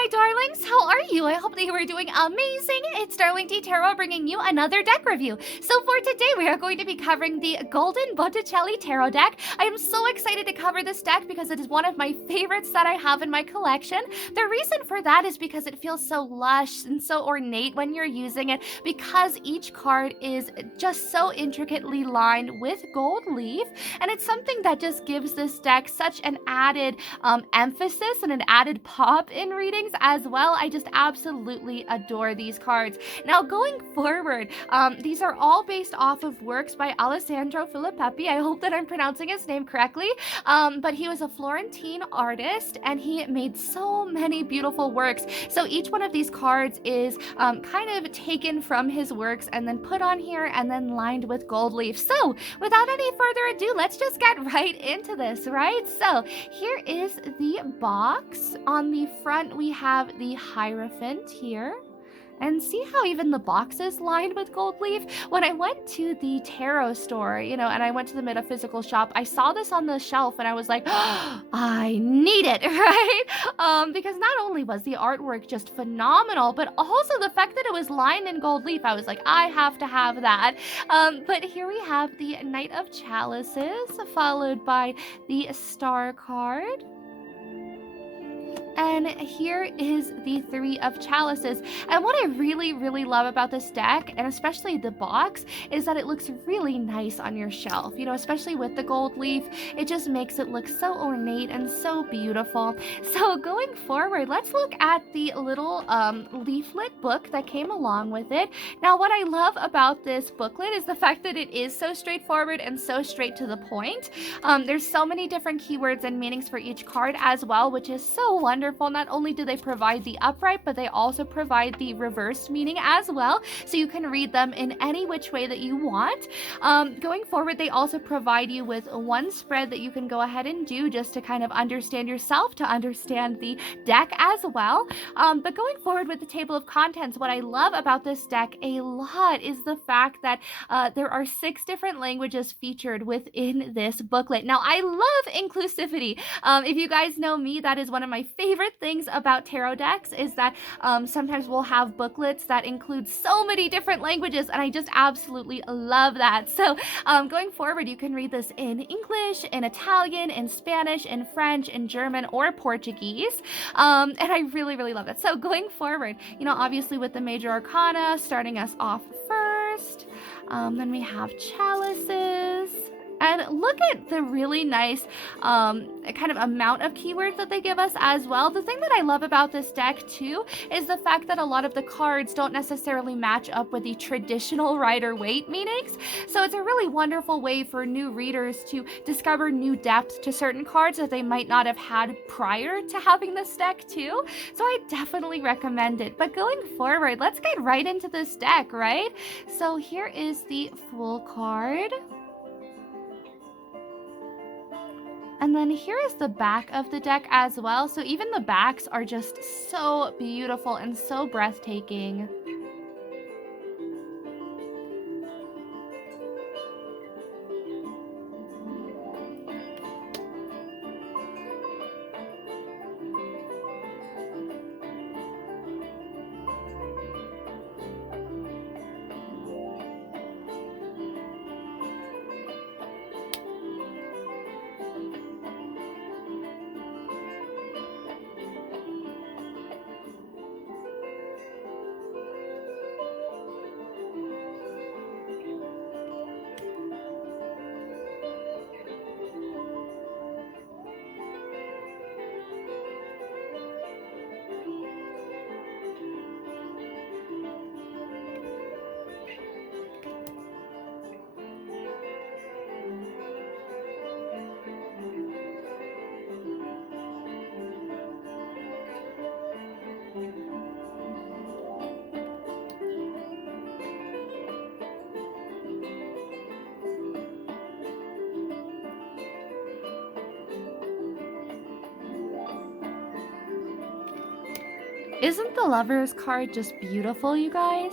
my darlings, how are you? I hope that you are doing amazing. It's DarlingDTarot bringing you another deck review. So for today, we are going to be covering the Golden Botticelli Tarot Deck. I am so excited to cover this deck because it is one of my favorites that I have in my collection. The reason for that is because it feels so lush and so ornate when you're using it, because each card is just so intricately lined with gold leaf, and it's something that just gives this deck such an added emphasis and an added pop in readings as well. I just absolutely adore these cards. Now, going forward, these are all based off of works by Alessandro Filippetti. I hope that I'm pronouncing his name correctly, but he was a Florentine artist and he made so many beautiful works. So each one of these cards is kind of taken from his works and then put on here and then lined with gold leaf. So without any further ado, let's just get right into this, right? So here is the box. On the front, we have the Hierophant here. And see how even the box is lined with gold leaf? When I went to the tarot store, and I went to the metaphysical shop, I saw this on the shelf and I was like, oh, I need it, right? Because not only was the artwork just phenomenal, but also the fact that it was lined in gold leaf, I was like, I have to have that. But here we have the Knight of Chalices, followed by the Star card. And here is the Three of Chalices. And what I really, really love about this deck, and especially the box, is that it looks really nice on your shelf. Especially with the gold leaf, it just makes it look so ornate and so beautiful. So going forward, let's look at the little leaflet book that came along with it. Now, what I love about this booklet is the fact that it is so straightforward and so straight to the point. There's so many different keywords and meanings for each card as well, which is so wonderful. Not only do they provide the upright, but they also provide the reversed meaning as well, so you can read them in any which way that you want. Going forward, they also provide you with one spread that you can go ahead and do just to kind of understand yourself, to understand the deck as well. But going forward with the table of contents, what I love about this deck a lot is the fact that there are 6 different languages featured within this booklet. Now, I love inclusivity. If you guys know me, that is one of my favorite things about tarot decks, is that sometimes we'll have booklets that include so many different languages, and I just absolutely love that. So going forward, you can read this in English, in Italian, in Spanish, in French, in German, or Portuguese, and I really, really love that. So going forward, obviously with the major arcana starting us off first, then we have chalices. And look at the really nice kind of amount of keywords that they give us as well. The thing that I love about this deck too is the fact that a lot of the cards don't necessarily match up with the traditional Rider-Waite meanings. So it's a really wonderful way for new readers to discover new depth to certain cards that they might not have had prior to having this deck too. So I definitely recommend it. But going forward, let's get right into this deck, right? So here is the Fool card. And then here is the back of the deck as well. So even the backs are just so beautiful and so breathtaking. Isn't the Lover's card just beautiful, you guys?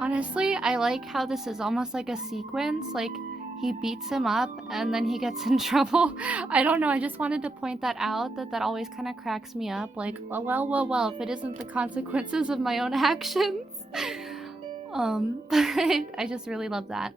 Honestly, I like how this is almost like a sequence. Like, he beats him up and then he gets in trouble. I don't know. I just wanted to point that out. That always kind of cracks me up. Like, well, if it isn't the consequences of my own actions. But I just really love that.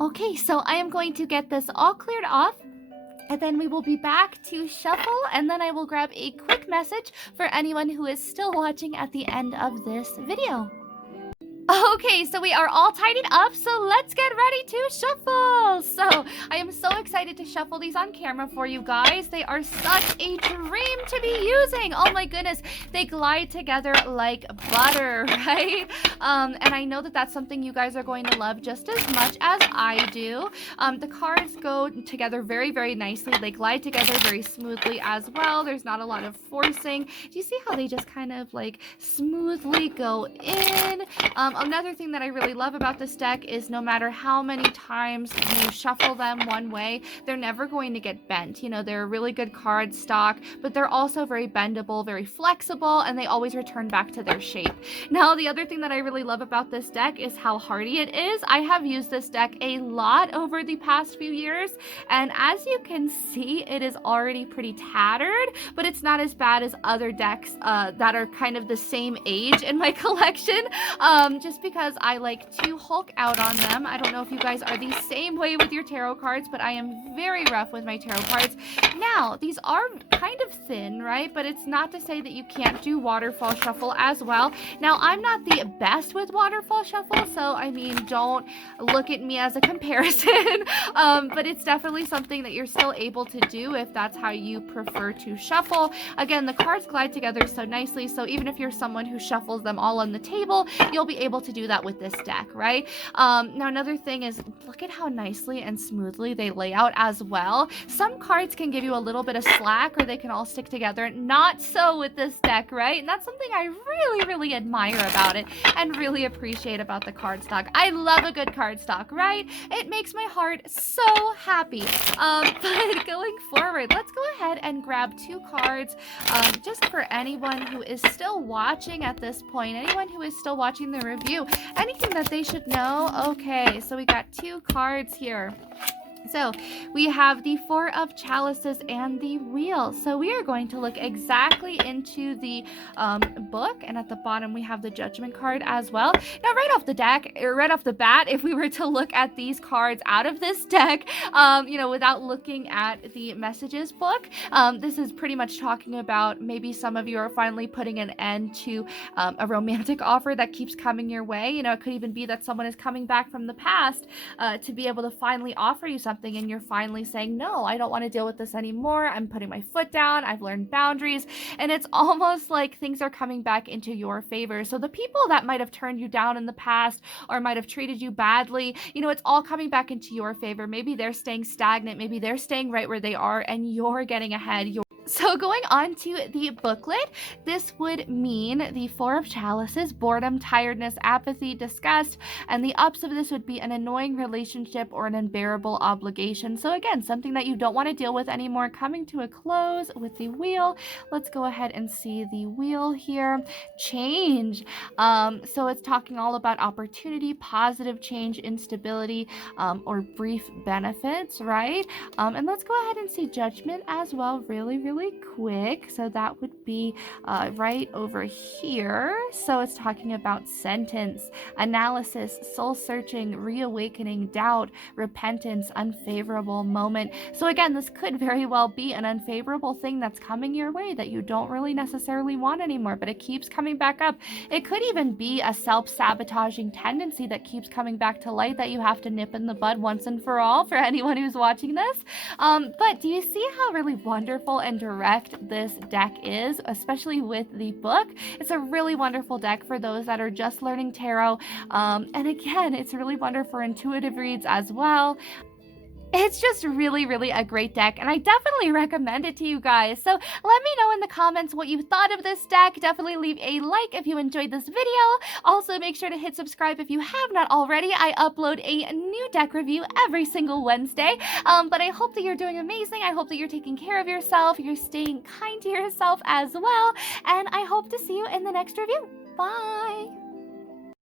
Okay, so I am going to get this all cleared off, and then we will be back to shuffle, and then I will grab a quick message for anyone who is still watching at the end of this video. Okay, so we are all tidied up, so let's get ready to shuffle. So I am so excited to shuffle these on camera for you guys. They are such a dream to be using. Oh my goodness, they glide together like butter, right? And I know that that's something you guys are going to love just as much as I do. The cards go together very, very nicely. They glide together very smoothly as well. There's not a lot of forcing. Do you see how they just kind of like smoothly go in? Another thing that I really love about this deck is no matter how many times you shuffle them one way, they're never going to get bent. You know, they're a really good card stock, but they're also very bendable, very flexible, and they always return back to their shape. Now, the other thing that I really love about this deck is how hardy it is. I have used this deck a lot over the past few years, and as you can see, it is already pretty tattered, but it's not as bad as other decks that are kind of the same age in my collection. just because I like to hulk out on them. I don't know if you guys are the same way with your tarot cards, but I am very rough with my tarot cards. Now, these are kind of thin, right? But it's not to say that you can't do waterfall shuffle as well. Now, I'm not the best with waterfall shuffle, so I mean, don't look at me as a comparison. But it's definitely something that you're still able to do if that's how you prefer to shuffle. Again, the cards glide together so nicely, so even if you're someone who shuffles them all on the table, you'll be able to do that with this deck, right? Now, another thing is, look at how nicely and smoothly they lay out as well. Some cards can give you a little bit of slack, or they can all stick together. Not so with this deck, right? And that's something I really, really admire about it and really appreciate about the cardstock. I love a good cardstock, right? It makes my heart so happy. But going forward, let's go ahead and grab 2 cards just for anyone who is still watching at this point, anyone who is still watching the review, anything that they should know. Okay, so we got 2 cards here. So we have the 4 of Chalices and the Wheel. So we are going to look exactly into the book, and at the bottom we have the Judgment card as well. Now, right off the deck, or right off the bat, if we were to look at these cards out of this deck, without looking at the messages book, this is pretty much talking about maybe some of you are finally putting an end to a romantic offer that keeps coming your way. You know, it could even be that someone is coming back from the past to be able to finally offer you something, and you're finally saying, no, I don't want to deal with this anymore. I'm putting my foot down. I've learned boundaries. And it's almost like things are coming back into your favor. So the people that might have turned you down in the past or might have treated you badly, you know, it's all coming back into your favor. Maybe they're staying stagnant. Maybe they're staying right where they are, and you're getting ahead. So going on to the booklet, this would mean the 4 of Chalices, boredom, tiredness, apathy, disgust, and the ups of this would be an annoying relationship or an unbearable obligation. So again, something that you don't want to deal with anymore coming to a close with the Wheel. Let's go ahead and see the Wheel here. Change. So it's talking all about opportunity, positive change, instability, or brief benefits, right? And let's go ahead and see Judgment as well, really quick. So that would be right over here. So it's talking about sentence, analysis, soul searching, reawakening, doubt, repentance, unfavorable moment. So again, this could very well be an unfavorable thing that's coming your way that you don't really necessarily want anymore, but it keeps coming back up. It could even be a self-sabotaging tendency that keeps coming back to light that you have to nip in the bud once and for all, for anyone who's watching this. But do you see how really wonderful and direct this deck is, especially with the book? It's a really wonderful deck for those that are just learning tarot. And again, it's really wonderful for intuitive reads as well. It's just really a great deck, and I definitely recommend it to you guys. So let me know in the comments what you thought of this deck. Definitely leave a like if you enjoyed this video. Also, make sure to hit subscribe if you have not already. I upload a new deck review every single Wednesday. But I hope that you're doing amazing. I hope that you're taking care of yourself. You're staying kind to yourself as well. And I hope to see you in the next review. Bye!